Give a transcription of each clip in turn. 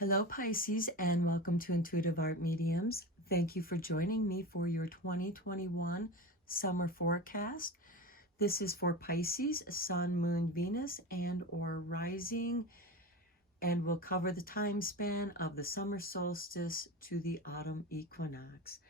Hello, Pisces, and welcome to Intuitive Art Mediums. Thank you for joining me for your 2021 summer forecast. This is for Pisces, Sun, Moon, Venus, and or rising, and will cover the time span of the summer solstice to the autumn equinox.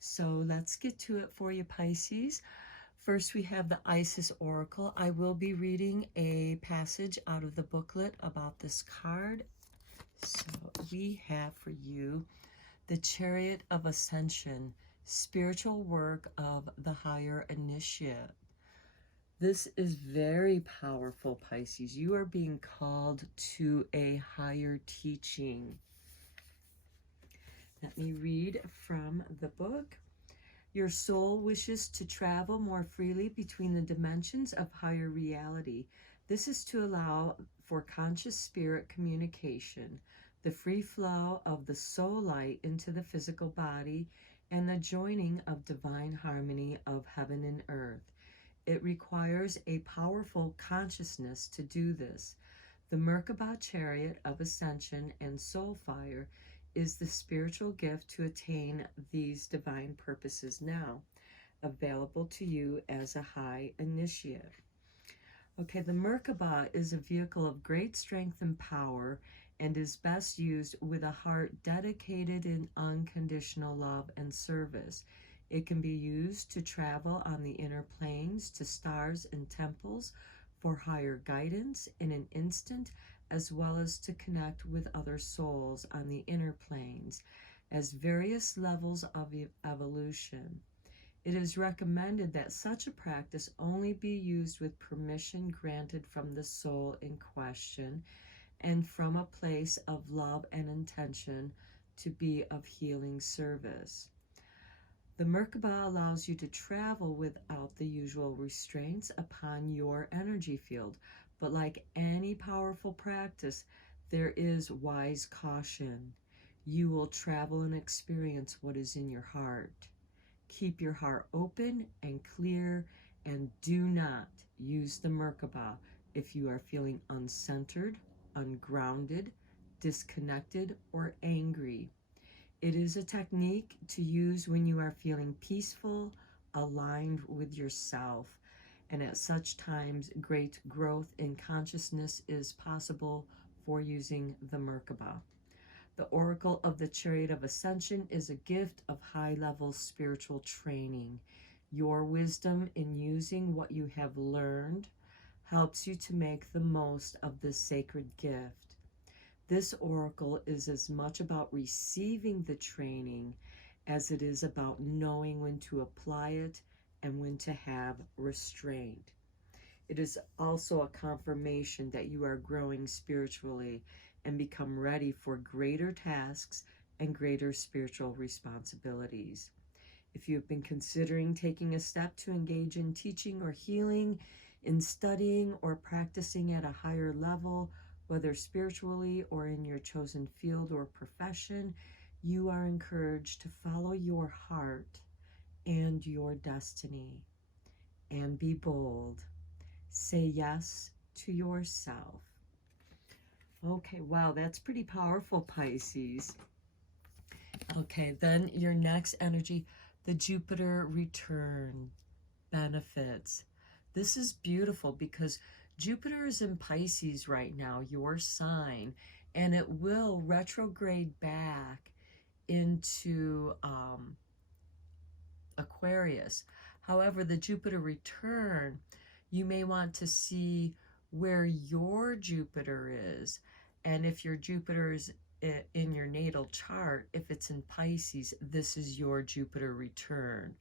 So let's get to it for you, Pisces. First, we have the Isis Oracle. I will be reading a passage out of the booklet about this card. So we have for you the Chariot of Ascension, spiritual work of the higher initiate. This is very powerful, Pisces. You are being called to a higher teaching. Let me read from the book. Your soul wishes to travel more freely between the dimensions of higher reality. This is to allow for conscious spirit communication, the free flow of the soul light into the physical body, and the joining of divine harmony of heaven and earth. It requires a powerful consciousness to do this. The Merkaba chariot of ascension and soul fire is the spiritual gift to attain these divine purposes now, available to you as a high initiate. Okay, the Merkaba is a vehicle of great strength and power and is best used with a heart dedicated in unconditional love and service. It can be used to travel on the inner planes to stars and temples for higher guidance in an instant, as well as to connect with other souls on the inner planes as various levels of evolution. It is recommended that such a practice only be used with permission granted from the soul in question and from a place of love and intention to be of healing service. The Merkaba allows you to travel without the usual restraints upon your energy field, but like any powerful practice, there is wise caution. You will travel and experience what is in your heart. Keep your heart open and clear, and do not use the Merkaba if you are feeling uncentered, ungrounded, disconnected, or angry. It is a technique to use when you are feeling peaceful, aligned with yourself, and at such times great growth in consciousness is possible for using the Merkaba. The Oracle of the Chariot of Ascension is a gift of high-level spiritual training. Your wisdom in using what you have learned helps you to make the most of this sacred gift. This oracle is as much about receiving the training as it is about knowing when to apply it and when to have restraint. It is also a confirmation that you are growing spiritually and become ready for greater tasks and greater spiritual responsibilities. If you have been considering taking a step to engage in teaching or healing, in studying or practicing at a higher level, whether spiritually or in your chosen field or profession, you are encouraged to follow your heart and your destiny. And be bold. Say yes to yourself. Okay, wow, that's pretty powerful, Pisces. Okay, then your next energy, the Jupiter return benefits. This is beautiful because Jupiter is in Pisces right now, your sign, and it will retrograde back into Aquarius. However, the Jupiter return, you may want to see where your Jupiter is. And if your Jupiter is in your natal chart, if it's in Pisces, this is your Jupiter return.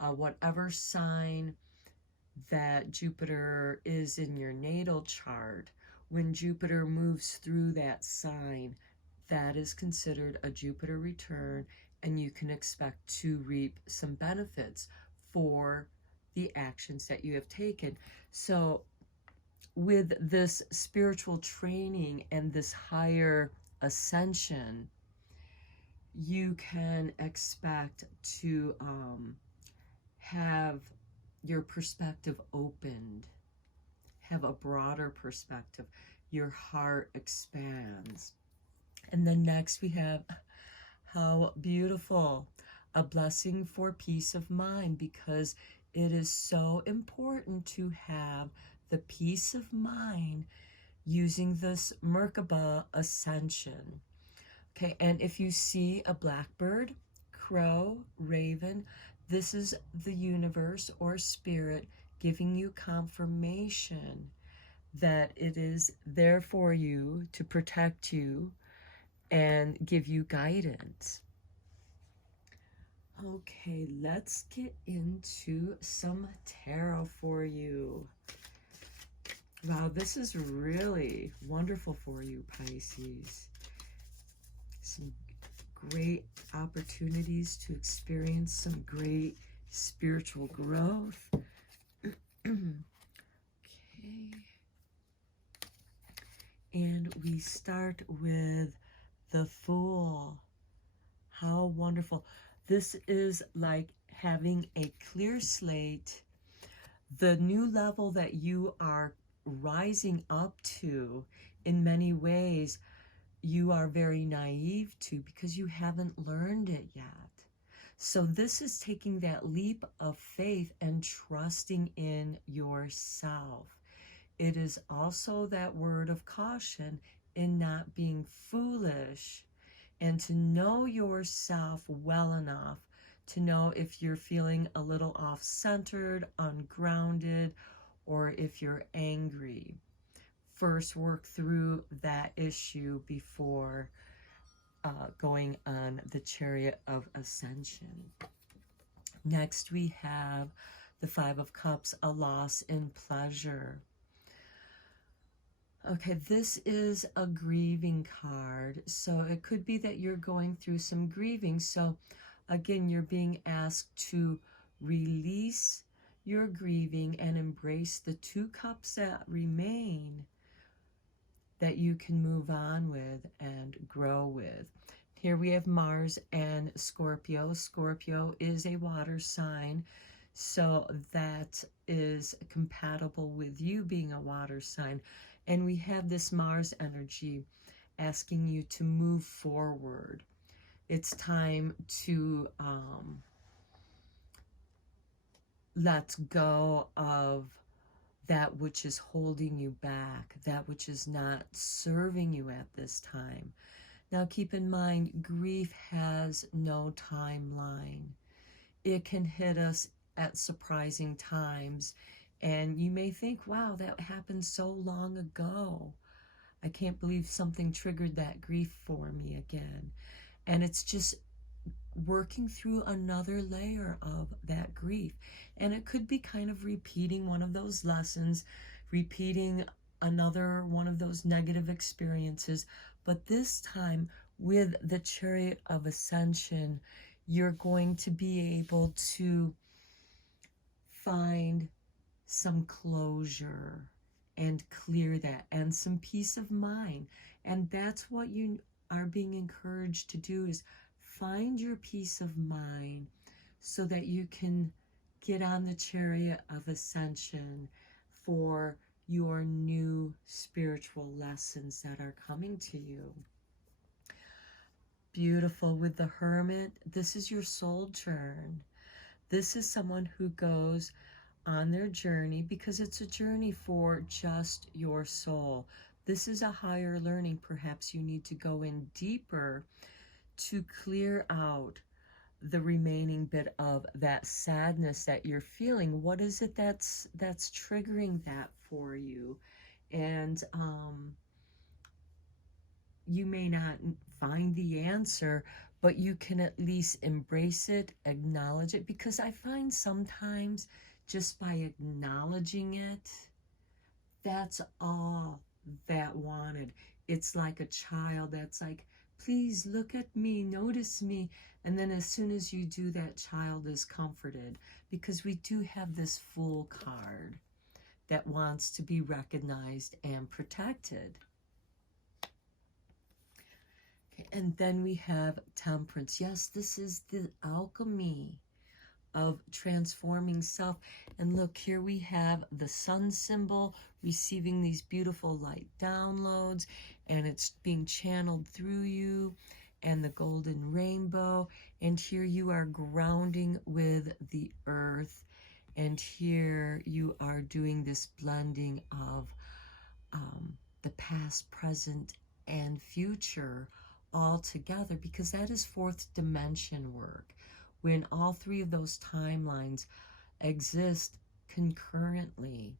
Whatever sign that Jupiter is in your natal chart, when Jupiter moves through that sign, that is considered a Jupiter return, and you can expect to reap some benefits for the actions that you have taken. So with this spiritual training and this higher ascension, you can expect to have your perspective opened, have a broader perspective. Your heart expands. And then next we have, how beautiful, a blessing for peace of mind, because it is so important to have the peace of mind using this Merkaba ascension. Okay, and if you see a blackbird, crow, raven, this is the universe or spirit giving you confirmation that it is there for you to protect you and give you guidance. Okay, let's get into some tarot for you. Wow, this is really wonderful for you, Pisces. Some great opportunities to experience some great spiritual growth. Okay. And we start with the Fool. How wonderful. This is like having a clear slate. The new level that you are rising up to, in many ways, you are very naive to because you haven't learned it yet. So this is taking that leap of faith and trusting in yourself. It is also that word of caution in not being foolish, and to know yourself well enough to know if you're feeling a little off-centered, ungrounded, or if you're angry. First, work through that issue before going on the Chariot of Ascension. Next, we have the Five of Cups, a loss in pleasure. Okay, this is a grieving card. So it could be that you're going through some grieving. So again, you're being asked to release your grieving and embrace the two cups that remain that you can move on with and grow with. Here we have Mars and Scorpio. Scorpio is a water sign, so that is compatible with you being a water sign. And we have this Mars energy asking you to move forward. It's time to let go of that which is holding you back, that which is not serving you at this time. Now keep in mind, grief has no timeline. It can hit us at surprising times, and you may think, wow, that happened so long ago. I can't believe something triggered that grief for me again. And it's just working through another layer of that grief. And it could be kind of repeating one of those lessons, repeating another one of those negative experiences. But this time, with the Chariot of Ascension, you're going to be able to find some closure and clear that, and some peace of mind. And that's what you are being encouraged to do, is find your peace of mind so that you can get on the Chariot of Ascension for your new spiritual lessons that are coming to you. Beautiful. With the Hermit, this is your soul turn. This is someone who goes on their journey because it's a journey for just your soul. This is a higher learning. Perhaps you need to go in deeper to clear out the remaining bit of that sadness that you're feeling. What is it that's triggering that for you? And you may not find the answer, but you can at least embrace it, acknowledge it, because I find sometimes just by acknowledging it, that's all that wanted. It's like a child that's like, please look at me, notice me. And then as soon as you do, that child is comforted, because we do have this Fool card that wants to be recognized and protected. Okay, and then we have Temperance. Yes, this is the alchemy of transforming self. And look, here we have the sun symbol receiving these beautiful light downloads, and it's being channeled through you, and the golden rainbow. And here you are grounding with the earth, and here you are doing this blending of the past, present, and future all together, because that is fourth dimension work, when all three of those timelines exist concurrently.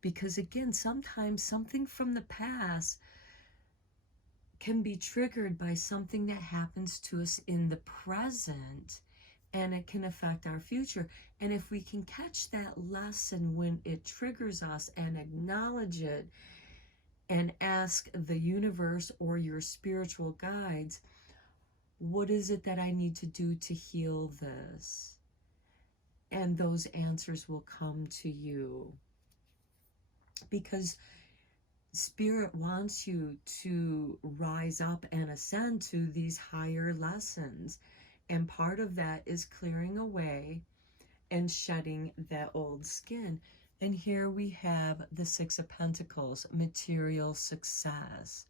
Because again, sometimes something from the past can be triggered by something that happens to us in the present, and it can affect our future. And if we can catch that lesson when it triggers us and acknowledge it, and ask the universe or your spiritual guides, what is it that I need to do to heal this? And those answers will come to you. Because Spirit wants you to rise up and ascend to these higher lessons. And part of that is clearing away and shedding that old skin. And here we have the Six of Pentacles, material success.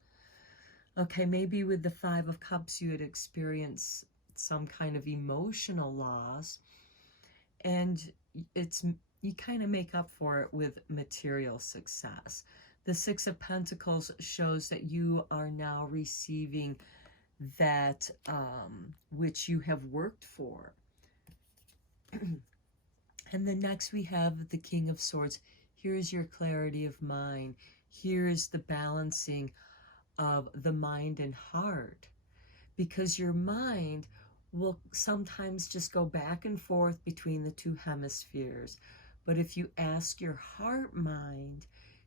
Okay, maybe with the Five of Cups, you had experienced some kind of emotional loss, and you kind of make up for it with material success. The Six of Pentacles shows that you are now receiving that which you have worked for. And then next we have the King of Swords. Here is your clarity of mind. Here is the balancing of the mind and heart. Because your mind will sometimes just go back and forth between the two hemispheres. But if you ask your heart mind,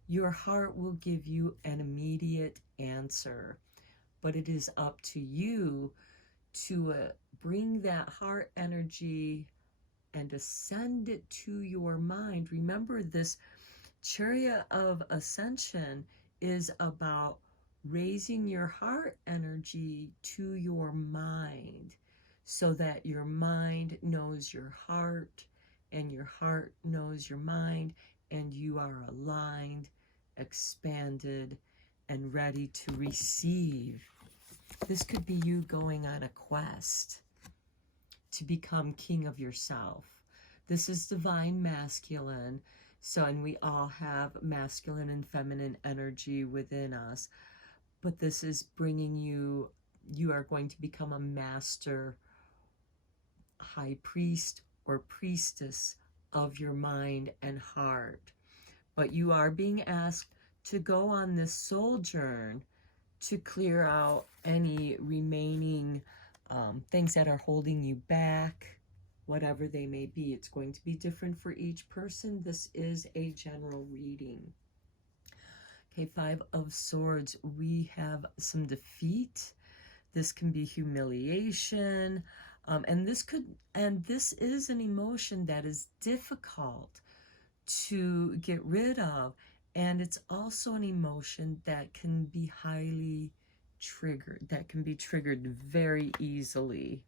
your heart will give you an immediate answer. But it is up to you to bring that heart energy and ascend it to your mind. Remember, this Chariot of Ascension is about raising your heart energy to your mind, so that your mind knows your heart and your heart knows your mind, and you are aligned, expanded, and ready to receive. This could be you going on a quest to become king of yourself. This is divine masculine. So, and we all have masculine and feminine energy within us. But this is bringing you are going to become a master high priest or priestess of your mind and heart. But you are being asked to go on this sojourn to clear out any remaining things that are holding you back, whatever they may be. It's going to be different for each person. This is a general reading. Okay, Five of Swords, we have some defeat. This can be humiliation, and this is an emotion that is difficult to get rid of, and it's also an emotion that can be highly triggered, that can be triggered very easily.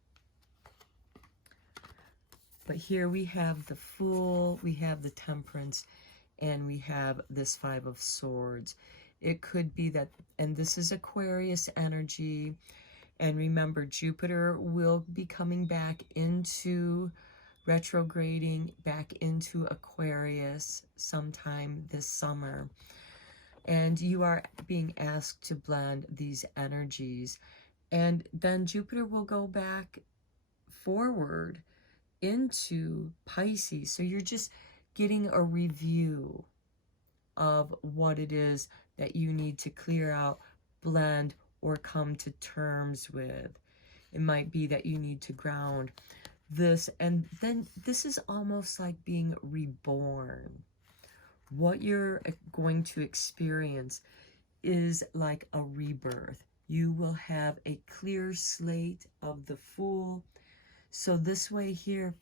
But here we have the Fool, we have the Temperance, and we have this Five of Swords. It could be that, and this is Aquarius energy, and remember, Jupiter will be coming back into retrograding back into Aquarius sometime this summer. And you are being asked to blend these energies. And then Jupiter will go back forward into Pisces. So you're just getting a review of what it is that you need to clear out, blend, or come to terms with. It might be that you need to ground this, and then this is almost like being reborn. What you're going to experience is like a rebirth. You will have a clear slate of the Fool. So this way here,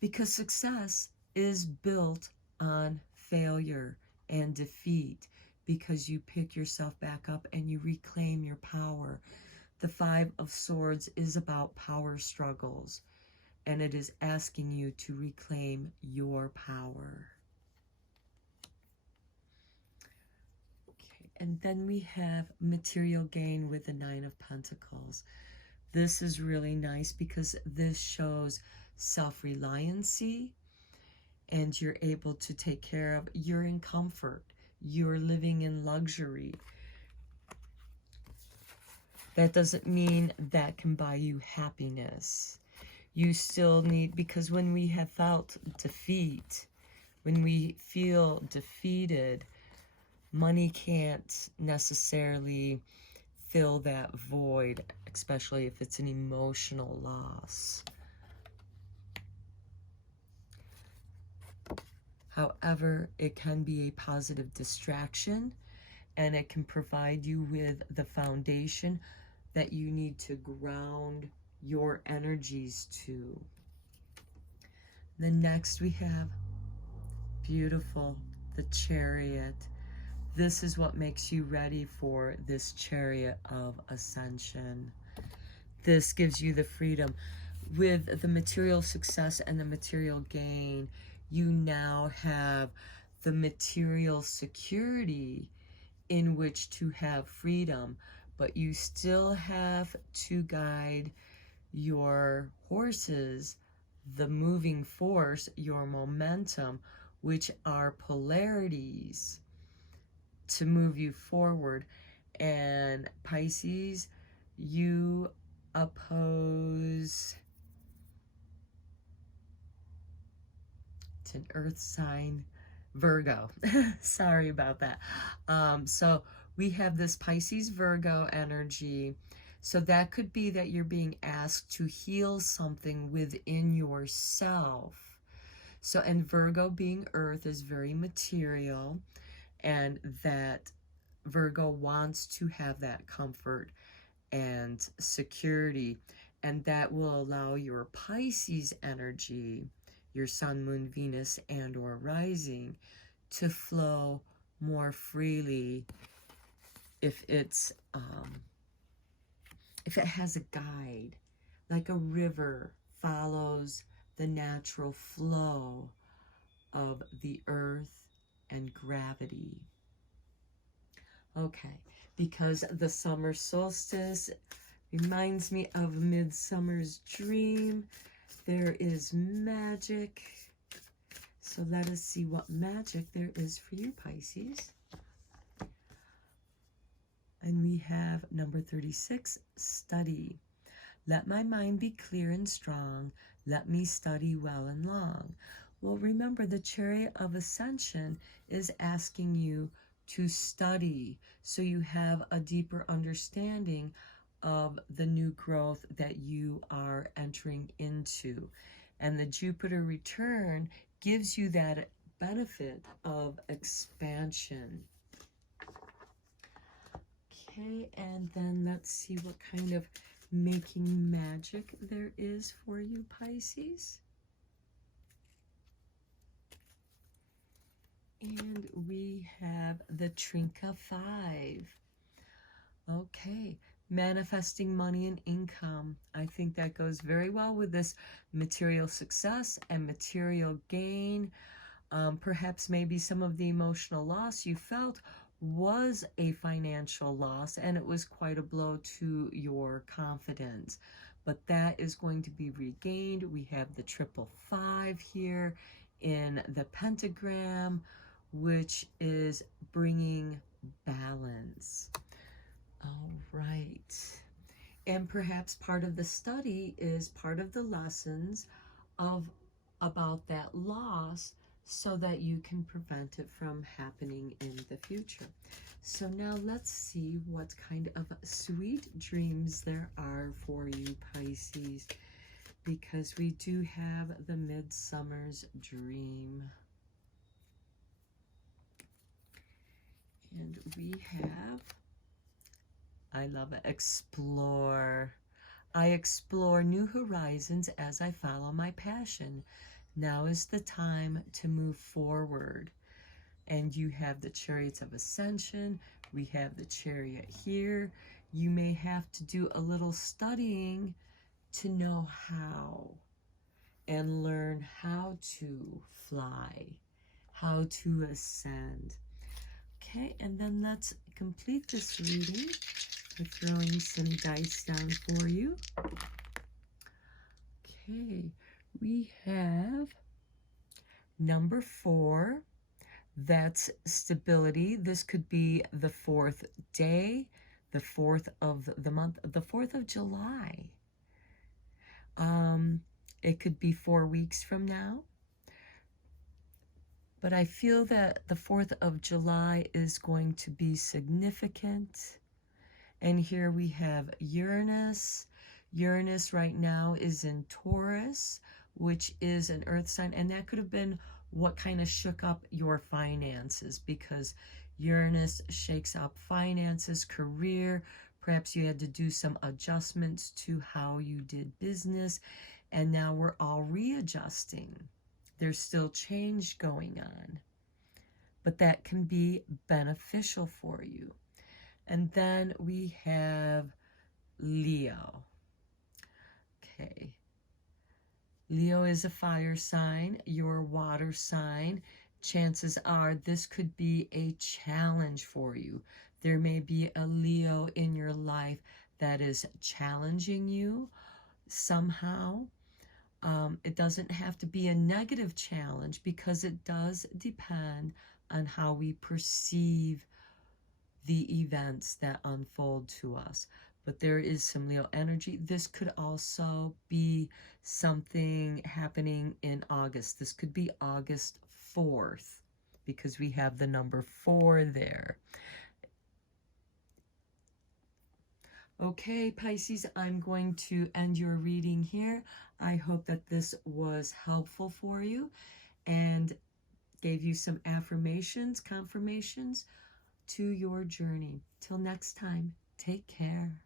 because success is built on failure and defeat, because you pick yourself back up and you reclaim your power. The Five of Swords is about power struggles, and it is asking you to reclaim your power. Okay, and then we have material gain with the Nine of Pentacles. This is really nice because this shows self-reliancy, and you're able to take care of, you're in comfort, you're living in luxury. That doesn't mean that can buy you happiness. You still need, because when we have felt defeat, when we feel defeated, money can't necessarily fill that void, especially if it's an emotional loss. However, it can be a positive distraction, and it can provide you with the foundation that you need to ground your energies to. Then next we have, beautiful, the Chariot. This is what makes you ready for this chariot of ascension. This gives you the freedom. With the material success and the material gain, you now have the material security in which to have freedom, but you still have to guide your horses, the moving force, your momentum, which are polarities, to move you forward. And Pisces, you oppose, it's an earth sign, Virgo. Sorry about that. So we have this Pisces Virgo energy. So that could be that you're being asked to heal something within yourself. So, and Virgo being earth is very material, and that Virgo wants to have that comfort and security, and that will allow your Pisces energy, your sun, moon, Venus, and or rising, to flow more freely if it's if it has a guide, like a river follows the natural flow of the earth and gravity. Okay, because the summer solstice reminds me of Midsummer's Dream. There is magic. So let us see what magic there is for you, Pisces. And we have number 36, study. Let my mind be clear and strong. Let me study well and long. Well, remember, the Chariot of Ascension is asking you to study so you have a deeper understanding of the new growth that you are entering into. And the Jupiter return gives you that benefit of expansion. Okay, and then let's see what kind of making magic there is for you, Pisces. And we have the Trinca 5. Okay, manifesting money and income. I think that goes very well with this material success and material gain. Perhaps maybe some of the emotional loss you felt was a financial loss, and it was quite a blow to your confidence. But that is going to be regained. We have the 555 here in the pentagram, which is bringing balance. All right. And perhaps part of the study is part of the lessons about that loss, so that you can prevent it from happening in the future. So now let's see what kind of sweet dreams there are for you, Pisces, because we do have the Midsummer's Dream. And we have, I love it, explore. I explore new horizons as I follow my passion. Now is the time to move forward. And you have the Chariots of Ascension. We have the Chariot here. You may have to do a little studying to know how. and learn how to fly, how to ascend. Okay, and then let's complete this reading by throwing some dice down for you. Okay, we have number 4. That's stability. This could be the 4th day, the 4th of the month, the 4th of July. It could be 4 weeks from now. But I feel that the 4th of July is going to be significant. And here we have Uranus. Uranus right now is in Taurus, which is an earth sign. And that could have been what kind of shook up your finances, because Uranus shakes up finances, career. Perhaps you had to do some adjustments to how you did business. And now we're all readjusting. There's still change going on, but that can be beneficial for you. And then we have Leo. Okay. Leo is a fire sign, you're a water sign. Chances are this could be a challenge for you. There may be a Leo in your life that is challenging you somehow. It doesn't have to be a negative challenge, because it does depend on how we perceive the events that unfold to us. But there is some Leo energy. This could also be something happening in August. This could be August 4th, because we have the number 4 there. Okay, Pisces, I'm going to end your reading here. I hope that this was helpful for you and gave you some affirmations, confirmations to your journey. Till next time, take care.